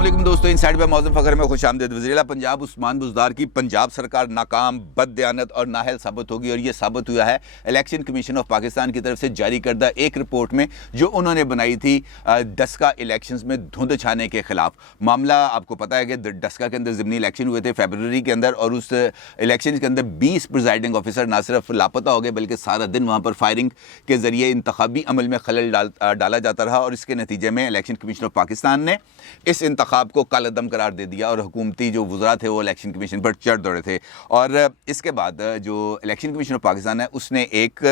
अस्सलाम वालेकुम दोस्तों, इनसाइड बाय मौज़म फ़खर में खुश आमदीद। वज़ीर आला पंजाब उस्मान बुज़दार की पंजाब सरकार नाकाम, बददियानत और नाअहल साबित होगी और ये साबित हुआ है इलेक्शन कमीशन ऑफ पाकिस्तान की तरफ से जारी करदा एक रिपोर्ट में जो उन्होंने बनाई थी डस्का इलेक्शंस में धुंध छाने के खिलाफ। मामला आपको पता है कि डस्का के अंदर ज़िमनी इलेक्शन हुए थे फरवरी के अंदर, और उस इलेक्शन के अंदर 20 प्रिजाइडिंग ऑफिसर ना सिर्फ लापता हो गए बल्कि सारा दिन वहाँ पर फायरिंग के ज़रिए इंतखाबी अमल में खलल डाला जाता रहा, और इसके नतीजे में इलेक्शन कमीशन ऑफ पाकिस्तान ने इस इंतखाब को कालअदम करार दे दिया और हुकूमती जो वज़रा थे वो इलेक्शन कमीशन पर चढ़ दौड़े थे। और इसके बाद जो इलेक्शन कमीशन ऑफ पाकिस्तान है उसने एक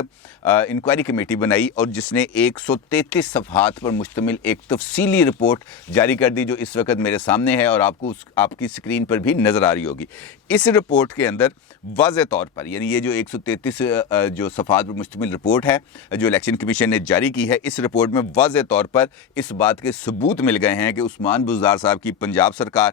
इंक्वायरी कमेटी बनाई और जिसने 133 सफ़हात पर मुश्तमिल एक तफसीली रिपोर्ट जारी कर दी, जो इस वक्त मेरे सामने है और आपको आपकी स्क्रीन पर भी नज़र आ रही होगी। इस रिपोर्ट के अंदर वाज़े तौर पर, यानी ये जो 133 जो सफ़हात पर मुश्तमिल रिपोर्ट है जो इलेक्शन कमीशन ने जारी की है, इस रिपोर्ट में वाज़े तौर पर इस बात के सबूत मिल गए हैं कि उस्मान बुज़दार साहब की पंजाब सरकार,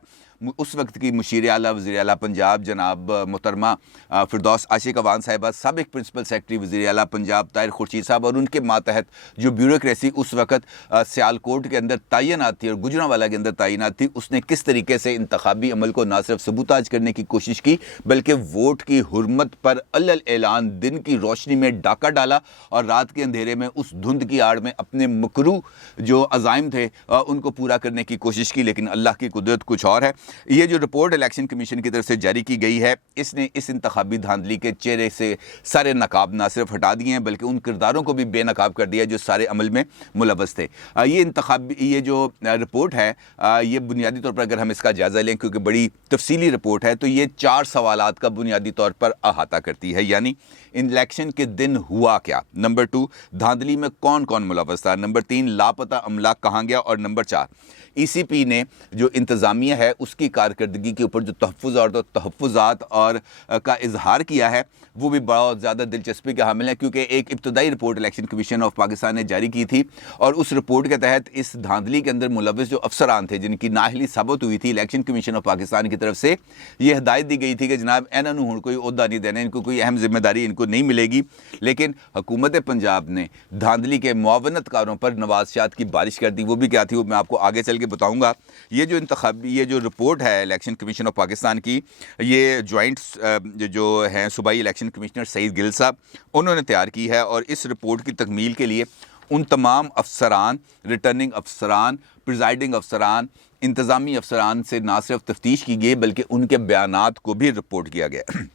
उस वक्त की मुशीर आला वज़ीर आला पंजाब जनाब मोहतरमा फिरदौस आशिक अवान साहिबा, साबिक प्रिंसिपल सेक्रेटरी वज़ीर आला पंजाब ताहिर खुर्शीद साहब और उनके मातहत जो ब्यूरोक्रेसी उस वक्त सियालकोट के अंदर तैनात थी और गुजरांवाला के अंदर तैनात थी, उसने किस तरीके से इंतखाबी अमल को ना सिर्फ सबूताज करने की कोशिश की बल्कि वोट की हुर्मत पर अल्ल ऐलान दिन की रोशनी में डाका डाला और रात के अंधेरे में उस धुंध की आड़ में अपने मकरू जो अज़ाइम थे उनको पूरा करने की कोशिश की। लेकिन अल्लाह की कुदरत कुछ और है। ये जो रिपोर्ट इलेक्शन कमीशन की तरफ से जारी की गई है, इसने इस इंतखाबी धांधली के चेहरे से सारे नकाब ना सिर्फ हटा दिए हैं बल्कि उन किरदारों को भी बेनकाब कर दिया जो सारे अमल में मुलव्वस थे। ये जो रिपोर्ट है, ये बुनियादी तौर पर अगर हम इसका जायज़ा लें, क्योंकि बड़ी तफसीली रिपोर्ट है, तो ये 4 सवालात का बुनियादी तौर पर अहाता करती है। यानी इलेक्शन के दिन हुआ क्या, नंबर 2 धांधली में कौन कौन मुलव्वस था, नंबर 3 लापता अमला कहाँ गया, और नंबर 4 ECP ने जो इंतज़ामिया है उसकी कारकर्दगी के ऊपर जो तहफ़्फ़ुज़ात और का इजहार किया है वो भी बहुत ज़्यादा दिलचस्पी का हामिल है, क्योंकि एक इब्तदाई report election commission of Pakistan ने जारी की थी और उस रिपोर्ट के तहत इस धांधली के अंदर मुलव्वस जो अफसरान थे जिनकी नाअहली साबित हुई थी, इलेक्शन कमीशन ऑफ पाकिस्तान की तरफ से ये हिदायत दी गई थी कि जनाब इन्होंने हुण कोई ओहदा नहीं देना, इनको कोई अहम जिम्मेदारी इनको नहीं मिलेगी। लेकिन हुकूमत पंजाब ने धांधली के मुआवनतकारों पर नवाज़शात की बारिश कर दी। वो भी क्या थी वो मैं आपको आगे चल के बताऊँगा। ये जो रिपोर्ट है इलेक्शन कमीशन ऑफ पाकिस्तान की, ये जॉइंट जो हैं सूबाई इलेक्शन कमिश्नर सईद गिल साहब, उन्होंने तैयार की है और इस रिपोर्ट की तकमील के लिए उन तमाम अफसरान, रिटर्निंग अफसरान, प्रिजाइडिंग अफसरान, इंतज़ामी अफसरान से ना सिर्फ तफ्तीश की गई बल्कि उनके बयानात को भी रिपोर्ट किया गया।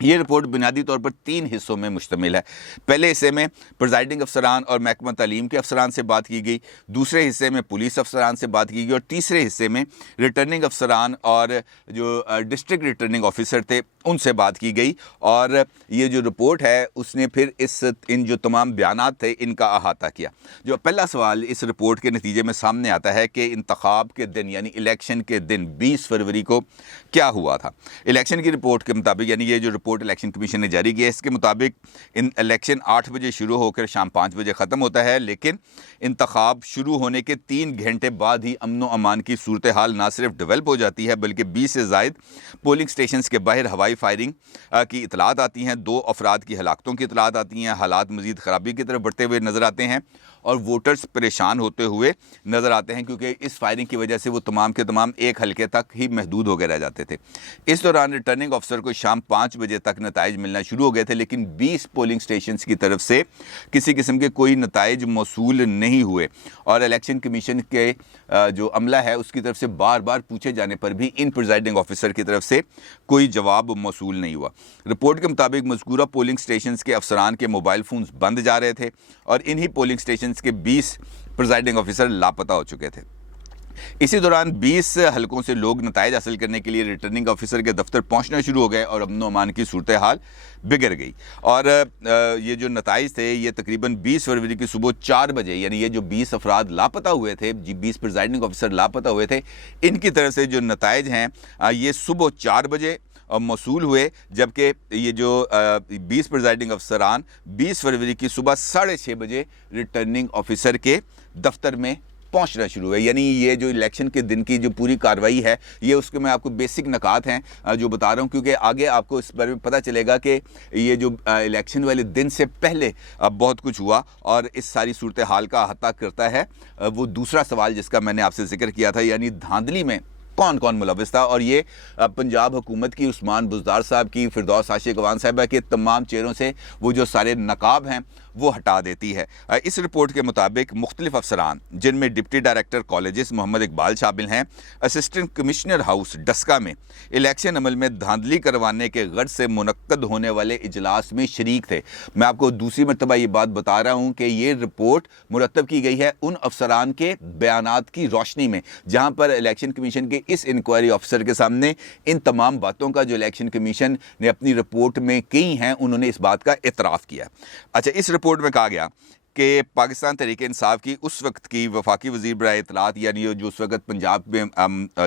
ये रिपोर्ट बुनियादी तौर पर 3 हिस्सों में मुश्तमिल है। पहले हिस्से में प्रिजाइडिंग अफसरान और महकमा तालीम के अफसरान से बात की गई, दूसरे हिस्से में पुलिस अफसरान से बात की गई और तीसरे हिस्से में रिटर्निंग अफसरान और जो डिस्ट्रिक्ट रिटर्निंग ऑफिसर थे उनसे बात की गई। और ये जो रिपोर्ट है उसने फिर इन जो तमाम बयानात थे इनका अहाता किया। जो पहला सवाल इस रिपोर्ट के नतीजे में सामने आता है कि इंतखाब के दिन यानी इलेक्शन के दिन 20 फरवरी को क्या हुआ था। इलेक्शन की रिपोर्ट के मुताबिक, यानी ये जो रिपोर्ट इलेक्शन कमीशन ने जारी की है, इसके मुताबिक इलेक्शन 8 बजे शुरू होकर शाम 5 बजे ख़त्म होता है। लेकिन इंतखाब शुरू होने के 3 घंटे बाद ही अमन व अमान की सूरत हाल ना सिर्फ डेवलप हो जाती है बल्कि 20 से ज़ायद पोलिंग स्टेशन के बाहर हवाई फायरिंग की इतलात आती हैं, 2 अफराद की हलाकतों की इतलात आती हैं, हालात मज़ीद ख़राबी की तरफ बढ़ते हुए नज़र आते हैं और वोटर्स परेशान होते हुए नज़र आते हैं, क्योंकि इस फायरिंग की वजह से वो तमाम के तमाम एक हल्के तक ही महदूद हो गए रह जाते थे। इस दौरान रिटर्निंग ऑफिसर को शाम 5 बजे तक नताइज मिलना शुरू हो गए थे, लेकिन 20 पोलिंग स्टेशंस की तरफ से किसी किस्म के कोई नताइज मौसूल नहीं हुए और इलेक्शन कमीशन के जो अमला है उसकी तरफ से बार बार पूछे जाने पर भी इन प्रिजाइडिंग ऑफिसर की तरफ से कोई जवाब मौसूल नहीं हुआ। रिपोर्ट के मुताबिक मज़कूरा पोलिंग स्टेशंस के अफसरान के मोबाइल फ़ोन्स बंद जा रहे थे और इन्हीं पोलिंग स्टेशंस के 20 प्रिजाइडिंग ऑफिसर लापता हो चुके थे। इसी दौरान 20 हलकों से लोग नताइज हासिल करने के लिए रिटर्निंग ऑफिसर के दफ्तर पहुंचना शुरू हो गए और अमन अमान की सूरत हाल बिगड़ गई। और ये जो नताइज थे ये तकरीबन 20 फरवरी की सुबह 4 बजे, यानी ये जो 20 अफराद लापता हुए थे, 20 प्रिजाइडिंग ऑफिसर लापता हुए थे, इनकी तरफ से जो नताइज हैं ये सुबह 4 बजे मौसूल हुए, जबकि ये जो 20 प्रिजाइडिंग अफसरान 20 फरवरी की सुबह 6:30 बजे रिटर्निंग ऑफिसर के दफ्तर में پہنچنا شروع ہے. یعنی یہ جو الیکشن کے دن کی جو پوری کاروائی ہے یہ اس کے میں آپ کو بیسک نکات ہیں جو بتا رہا ہوں, کیونکہ آگے آپ کو اس بارے میں پتہ چلے گا کہ یہ جو الیکشن والے دن سے پہلے بہت کچھ ہوا اور اس ساری صورتحال کا احاطہ کرتا ہے وہ دوسرا سوال جس کا میں نے آپ سے ذکر کیا تھا, یعنی دھاندلی میں کون کون ملوث تھا. اور یہ پنجاب حکومت کی, عثمان بزدار صاحب کی, فردوس عاشق اعوان صاحبہ کے تمام چہروں سے وہ جو سارے نقاب ہیں وہ ہٹا دیتی ہے. اس رپورٹ کے مطابق مختلف افسران جن میں ڈپٹی ڈائریکٹر کالجز محمد اقبال شامل ہیں, اسسٹنٹ کمشنر ہاؤس ڈسکا میں الیکشن عمل میں دھاندلی کروانے کے غرض سے منعقد ہونے والے اجلاس میں شریک تھے. میں آپ کو دوسری مرتبہ یہ بات بتا رہا ہوں کہ یہ رپورٹ مرتب کی گئی ہے ان افسران کے بیانات کی روشنی میں جہاں پر الیکشن کمیشن کے اس انکوائری آفیسر کے سامنے ان تمام باتوں کا جو الیکشن کمیشن نے اپنی رپورٹ میں کی ہیں انہوں نے اس بات کا اعتراف کیا. اچھا, اس رپورٹ میں کہا گیا کہ پاکستان تحریک انصاف کی اس وقت کی وفاقی وزیر برائے اطلاعات, یعنی جو اس وقت پنجاب میں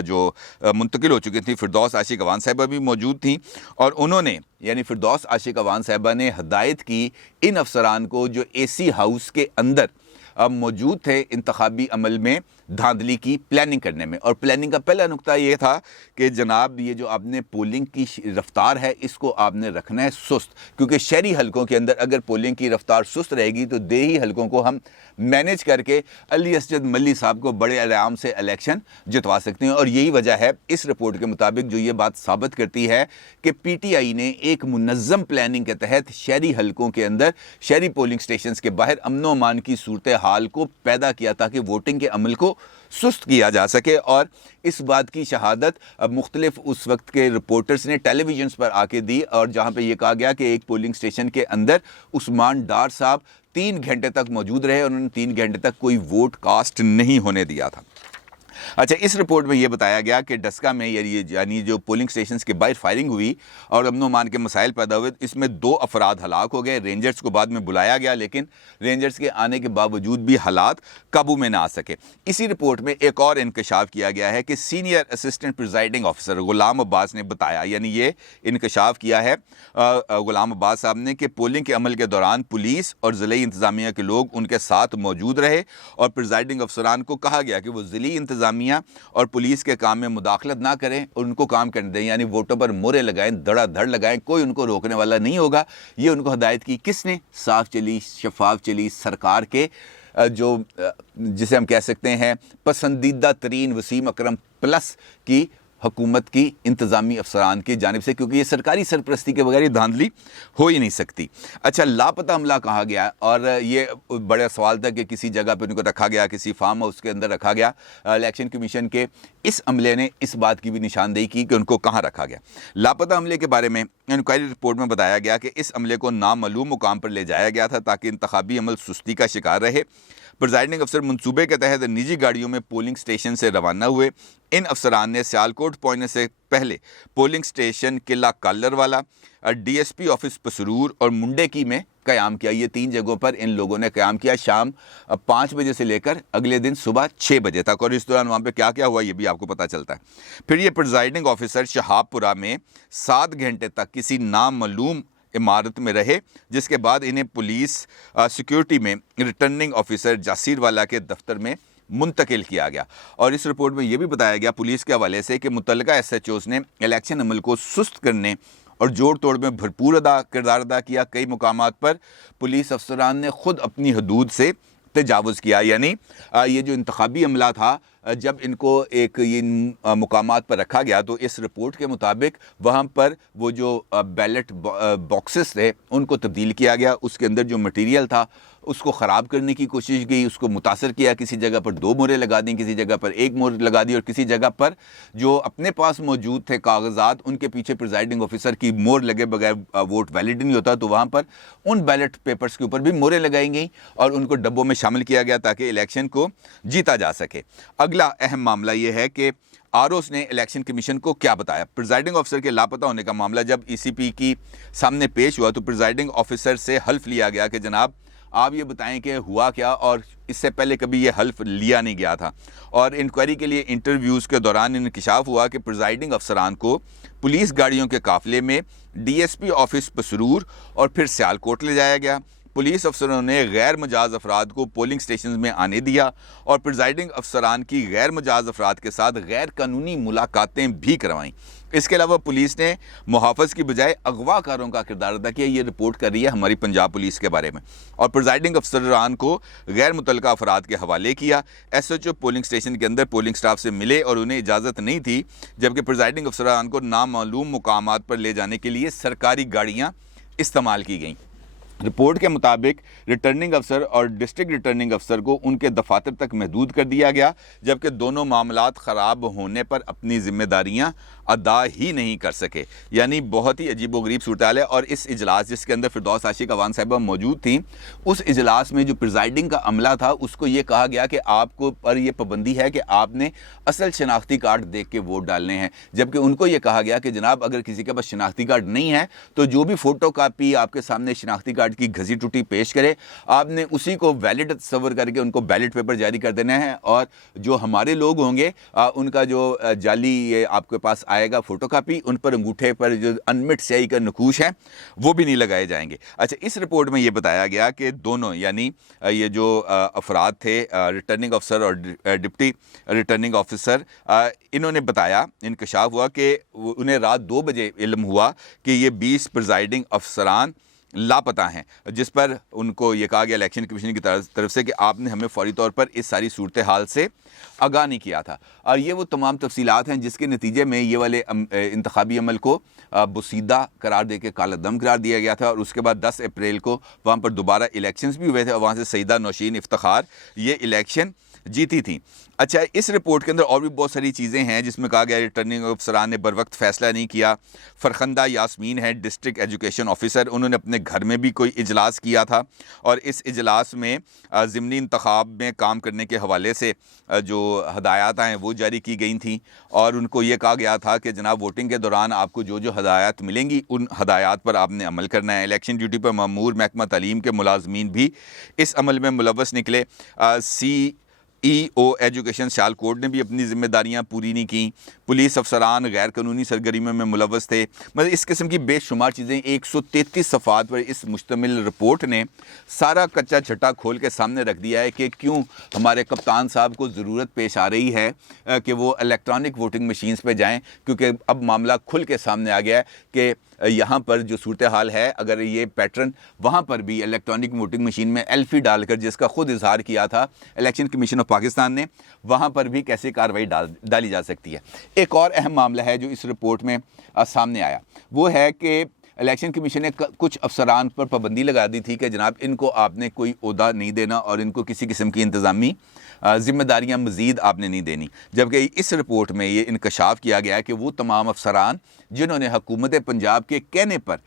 جو منتقل ہو چکی تھیں, فردوس عاشق اعوان صاحبہ بھی موجود تھیں, اور انہوں نے یعنی فردوس عاشق اعوان صاحبہ نے ہدایت کی ان افسران کو جو اے سی ہاؤس کے اندر موجود تھے انتخابی عمل میں دھاندلی کی پلاننگ کرنے میں. اور پلاننگ کا پہلا نقطہ یہ تھا کہ جناب یہ جو آپ نے پولنگ کی رفتار ہے اس کو آپ نے رکھنا ہے سست, کیونکہ شہری حلقوں کے اندر اگر پولنگ کی رفتار سست رہے گی تو دیہی حلقوں کو ہم مینیج کر کے علی اسجد ملی صاحب کو بڑے آرام سے الیکشن جتوا سکتے ہیں. اور یہی وجہ ہے اس رپورٹ کے مطابق جو یہ بات ثابت کرتی ہے کہ پی ٹی آئی نے ایک منظم پلاننگ کے تحت شہری حلقوں کے اندر شہری پولنگ سٹیشنز کے باہر امن و امان کی صورتحال کو پیدا کیا تاکہ ووٹنگ کے عمل کو سست کیا جا سکے. اور اس بات کی شہادت مختلف اس وقت کے رپورٹرز نے ٹیلی ویژنز پر آ کے دی, اور جہاں پہ یہ کہا گیا کہ ایک پولنگ سٹیشن کے اندر عثمان ڈار صاحب 3 گھنٹے تک موجود رہے اور انہوں نے 3 گھنٹے تک کوئی ووٹ کاسٹ نہیں ہونے دیا تھا. اچھا, اس رپورٹ میں یہ بتایا گیا کہ ڈسکا میں یعنی جو پولنگ سٹیشنز کے باہر فائرنگ ہوئی اور امن و امان کے مسائل پیدا ہوئے, اس میں 2 افراد ہلاک ہو گئے. رینجرز کو بعد میں بلایا گیا لیکن رینجرز کے آنے کے باوجود بھی حالات قابو میں نہ آ سکے. اسی رپورٹ میں ایک اور انکشاف کیا گیا ہے کہ senior assistant presiding officer Ghulam Abbas نے بتایا, یعنی یہ انکشاف کیا ہے غلام عباس صاحب نے, کہ پولنگ کے عمل کے دوران پولیس اور ضلعی انتظامیہ کے لوگ ان کے ساتھ موجود رہے اور پریزائڈنگ افسران کو کہا گیا کہ وہ ضلعی انتظامیہ اور پولیس کے کام میں مداخلت نہ کریں اور ان کو کام کرنے دیں, یعنی ووٹوں پر مورے لگائیں, دھڑا دھڑ لگائیں, کوئی ان کو روکنے والا نہیں ہوگا. یہ ان کو ہدایت کی کس نے؟ صاف چلی شفاف چلی سرکار کے جو جسے ہم کہہ سکتے ہیں پسندیدہ ترین وسیم اکرم پلس کی حکومت کی انتظامی افسران کی جانب سے, کیونکہ یہ سرکاری سرپرستی کے بغیر دھاندلی ہو ہی نہیں سکتی. اچھا, لاپتہ عملہ کہا گیا, اور یہ بڑا سوال تھا کہ کسی جگہ پہ ان کو رکھا گیا, کسی فارم ہاؤس کے اندر رکھا گیا. الیکشن کمیشن کے اس عملے نے اس بات کی بھی نشاندہی کی کہ ان کو کہاں رکھا گیا. لاپتہ عملے کے بارے میں انکوائری رپورٹ میں بتایا گیا کہ اس عملے کو نامعلوم مقام پر لے جایا گیا تھا تاکہ انتخابی عمل سستی کا شکار رہے. پریزائڈنگ افسر منصوبے کے تحت نجی گاڑیوں میں پولنگ سٹیشن سے روانہ ہوئے. ان افسران نے سیالکوٹ پہنچنے سے پہلے پولنگ سٹیشن قلعہ کالر والا, D S P office Pasrur اور منڈے کی میں قیام کیا. یہ 3 جگہوں پر ان لوگوں نے قیام کیا شام 5 بجے سے لے کر اگلے دن صبح 6 بجے تک, اور اس دوران وہاں پہ کیا کیا ہوا یہ بھی آپ کو پتہ چلتا ہے. پھر یہ پریزائڈنگ آفیسر شہاب پورہ میں 7 گھنٹے تک کسی نامعلوم عمارت میں رہے, جس کے بعد انہیں پولیس سیکیورٹی میں ریٹرننگ آفیسر جاسیر والا کے دفتر میں منتقل کیا گیا. اور اس رپورٹ میں یہ بھی بتایا گیا پولیس کے حوالے سے کہ متعلقہ ایس ایچ اوز نے الیکشن عمل کو سست کرنے اور جوڑ توڑ میں بھرپور کردار ادا کیا. کئی مقامات پر پولیس افسران نے خود اپنی حدود سے تجاوز کیا, یعنی یہ جو انتخابی عملہ تھا جب ان کو ایک یہ مقامات پر رکھا گیا تو اس رپورٹ کے مطابق وہاں پر وہ جو بیلٹ باکسز تھے ان کو تبدیل کیا گیا, اس کے اندر جو مٹیریل تھا اس کو خراب کرنے کی کوشش کی, اس کو متاثر کیا, کسی جگہ پر 2 مورے لگا دیں, کسی جگہ پر 1 مور لگا دی, اور کسی جگہ پر جو اپنے پاس موجود تھے کاغذات ان کے پیچھے پریزائڈنگ آفیسر کی مور لگے بغیر ووٹ ویلڈ نہیں ہوتا, تو وہاں پر ان بیلٹ پیپرز کے اوپر بھی مورے لگائی گئیں اور ان کو ڈبوں میں شامل کیا گیا تاکہ الیکشن کو جیتا جا سکے. اگلا اہم معاملہ یہ ہے کہ آروس نے الیکشن کمیشن کو کیا بتایا. پریزائڈنگ آفیسر کے لاپتہ ہونے کا معاملہ جب ای سی پی کی سامنے پیش ہوا تو پریزائڈنگ آفیسر سے حلف لیا گیا کہ جناب آپ یہ بتائیں کہ ہوا کیا, اور اس سے پہلے کبھی یہ حلف لیا نہیں گیا تھا. اور انکوائری کے لیے انٹرویوز کے دوران انکشاف ہوا کہ پریزائڈنگ افسران کو پولیس گاڑیوں کے قافلے میں D S P office Pasrur اور پھر سیالکوٹ لے جایا گیا. पुलिस अफसरों ने गैर मजाज अफराद को पोलिंग स्टेशन में आने दिया और प्रिजाइडिंग अफसरान की गैर मजाज अफराद के साथ गैर कानूनी मुलाकातें भी करवाईं। इसके अलावा पुलिस ने मुहाफ़िज़ की बजाय अगवाकारों का किरदार अदा किया। ये रिपोर्ट कर रही है हमारी पंजाब पुलिस के बारे में। और प्रिजाइडिंग अफसरान को गैर मुतल्लिका अफराद के हवाले किया। SHO पोलिंग स्टेशन के अंदर पोलिंग स्टाफ से मिले और उन्हें इजाज़त नहीं थी, जबकि प्रिजाइडिंग अफसरान को नामालूम मुकामात पर ले जाने के लिए सरकारी गाड़ियाँ इस्तेमाल की गईं। रिपोर्ट के मुताबिक रिटर्निंग अफसर और डिस्ट्रिक्ट रिटर्निंग अफसर को उनके दफातर तक महदूद कर दिया गया, जबकि दोनों मामलात ख़राब होने पर अपनी ज़िम्मेदारियां अदा ही नहीं कर सके। यानी बहुत ही अजीबोगरीब सूरत हाल है। और इस इजलास जिसके अंदर फिरदौस आशिक अवान साहिबा मौजूद थी, उस इजलास में जो प्रिजाइडिंग का अमला था उसको ये कहा गया कि आपको पर यह पाबंदी है कि आपने असल शनाख्ती कार्ड देख के वोट डालने हैं, जबकि उनको ये कहा गया कि जनाब अगर किसी के पास शनाख्ती कार्ड नहीं है तो जो भी फ़ोटो कापी आपके सामने शनाख्ती कार्ड की घसी टूटी पेश करे, आपने उसी को वैलिड तस्वर करके उनको बैलेट पेपर जारी कर देना है। और जो हमारे लोग होंगे उनका जो जाली ये आपके पास आएगा फोटो कापी, उन पर अंगूठे पर जो अनमिट स्याही का नकूश है वो भी नहीं लगाए जाएंगे। अच्छा, इस रिपोर्ट में ये बताया गया कि दोनों यानी ये जो अफराद थे रिटर्निंग अफसर और डिप्टी रिटर्निंग ऑफिसर, इन्होंने बताया, इंकशाफ हुआ कि उन्हें रात 2 बजे इल्म हुआ कि ये 20 प्रिजाइडिंग अफसरान लापता हैं, जिस पर उनको ये कहा गया इलेक्शन कमीशन की तरफ से कि आपने हमें फौरी तौर पर इस सारी सूरत हाल से आगाह नहीं किया था। और ये वो तमाम तफसीलात हैं जिसके नतीजे में ये वाले इंतखाबी अमल को बुसीदा करार दे के काला दम करार दिया गया था। और उसके बाद 10 अप्रैल को वहाँ पर दोबारा इलेक्शंस भी हुए थे और वहाँ से सईदा नौशीन इफ्तिखार ये इलेक्शन जीती थी। अच्छा, इस रिपोर्ट के अंदर और भी बहुत सारी चीज़ें हैं जिसमें कहा गया रिटर्निंग अफसरान ने बर वक्त फ़ैसला नहीं किया। फ़रखंदा यास्मीन है डिस्ट्रिक्ट एजुकेशन ऑफिसर, उन्होंने अपने घर में भी कोई इजलास किया था और इस इजलास में ज़िमनी इंतखाब में काम करने के हवाले से जो हदायत हैं वो जारी की गई थी और उनको ये कहा गया था कि जनाब वोटिंग के दौरान आपको जो जो हदायत मिलेंगी उन हदायत पर आपने अमल करना है। इलेक्शन ड्यूटी पर मामूर महकमा तालीम के मुलाजमीन भी इस अमल में मुलव्वस निकले। CEO एजुकेशन सियालकोट ने भी अपनी जिम्मेदारियां पूरी नहीं की। पुलिस अफसरान गैर कानूनी सरगर्मियों में मुलव्वस थे। मतलब इस किस्म की बेशुमार चीज़ें 133 सफ़ात पर इस मुश्तमिल रिपोर्ट ने सारा कच्चा छट्टा खोल के सामने रख दिया है कि क्यों हमारे कप्तान साहब को ज़रूरत पेश आ रही है कि वो इलेक्ट्रॉनिक वोटिंग मशीन्स पे जाएं, क्योंकि अब मामला खुल के सामने आ गया है कि यहाँ पर जो सूरत हाल है, अगर ये पैटर्न वहाँ पर भी इलेक्ट्रॉनिक वोटिंग मशीन में एल्फी डालकर, जिसका खुद इजहार किया था इलेक्शन कमीशन ऑफ पाकिस्तान ने, वहाँ पर भी कैसे कार्रवाई डाली जा सकती है। एक और अहम मामला है जो इस रिपोर्ट में सामने आया, वो है कि इलेक्शन कमीशन ने कुछ अफसरान पर पाबंदी लगा दी थी कि जनाब इनको आपने कोई ओहदा नहीं देना और इनको किसी किस्म की इंतज़ामी ज़िम्मेदारियाँ मज़ीद आपने नहीं देनी। जबकि इस रिपोर्ट में ये इंकशाफ किया गया है कि वो तमाम अफसरान जिन्होंने हुकूमत पंजाब के कहने पर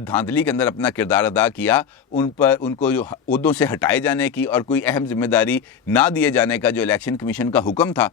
धांधली के अंदर अपना किरदार अदा किया, उन पर उनको जो ओहदों से हटाए जाने की और कोई अहम जिम्मेदारी ना दिए जाने का जो इलेक्शन कमीशन का हुक्म था,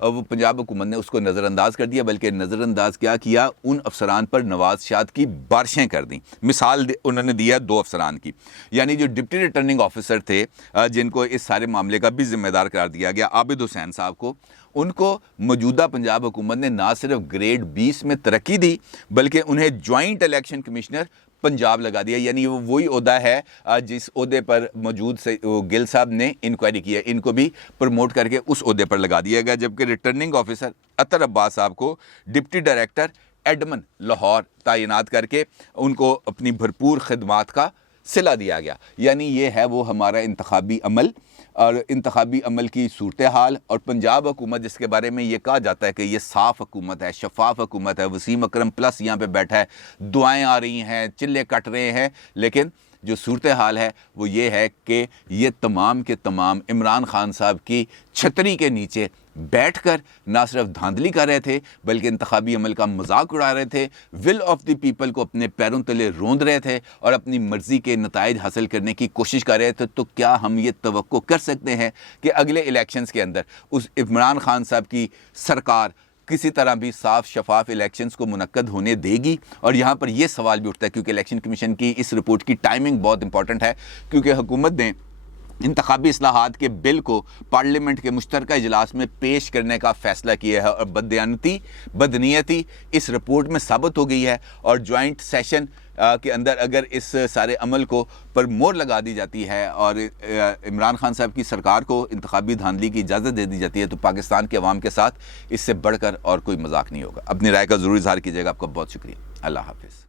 वो पंजाब हुकूमत ने उसको नज़रअंदाज कर दिया। बल्कि नज़रअंदाज क्या किया, उन अफसरान पर नवाज़शात की बारिशें कर दी। मिसाल उन्होंने दिया 2 अफसरान की, यानी जो डिप्टी रिटर्निंग ऑफिसर थे जिनको इस सारे मामले का भी ज़िम्मेदार करार दिया गया, आबिद हुसैन साहब को, उनको मौजूदा पंजाब हुकूमत ने ना सिर्फ ग्रेड 20 में तरक्की दी बल्कि उन्हें जॉइंट इलेक्शन कमिश्नर पंजाब लगा दिया। यानी वो वही ओहदा है जिस ओहदे पर मौजूद से गिल साहब ने इंक्वायरी की है, इनको भी प्रमोट करके उस ओहदे पर लगा दिया गया। जबकि रिटर्निंग ऑफिसर अतर अब्बास साहब को डिप्टी डायरेक्टर एडमन लाहौर तैनात करके उनको अपनी भरपूर खिदमात का सिला दिया गया। यानी ये है वो हमारा इंतखाबी अमल और इंतखाबी अमल की सूरत हाल। और पंजाब हुकूमत जिसके बारे में ये कहा जाता है कि ये साफ़ हुकूमत है, शफाफ हुकूमत है, वसीम अकरम प्लस यहाँ पे बैठा है, दुआएं आ रही हैं, चिल्ले कट रहे हैं, लेकिन जो सूरत हाल है वो ये है कि ये तमाम के तमाम इमरान खान साहब की छतरी के नीचे बैठकर ना सिर्फ धांधली कर रहे थे बल्कि इंतखाबी अमल का मजाक उड़ा रहे थे, विल ऑफ द पीपल को अपने पैरों तले रोंद रहे थे और अपनी मर्ज़ी के नताइज हासिल करने की कोशिश कर रहे थे। तो क्या हम ये तवक्को कर सकते हैं कि अगले इलेक्शंस के अंदर उस इमरान खान साहब की सरकार किसी तरह भी साफ शफाफ इलेक्शंस को मुनक्कद होने देगी? और यहाँ पर यह सवाल भी उठता है क्योंकि इलेक्शन कमीशन की इस रिपोर्ट की टाइमिंग बहुत इंपॉर्टेंट है, क्योंकि हुकूमत ने इंतखाबी इस्लाहात के बिल को पार्लियामेंट के मुश्तरका इजलास में पेश करने का फ़ैसला किया है और बदनीयती इस रिपोर्ट में साबित हो गई है। और जॉइंट सेशन کے اندر اگر اس سارے عمل کو پر مور لگا دی جاتی ہے اور عمران خان صاحب کی سرکار کو انتخابی دھاندلی کی اجازت دے دی جاتی ہے تو پاکستان کے عوام کے ساتھ اس سے بڑھ کر اور کوئی مذاق نہیں ہوگا۔ اپنی رائے کا ضرور اظہار کیجیے گا۔ آپ کا بہت شکریہ۔ اللہ حافظ۔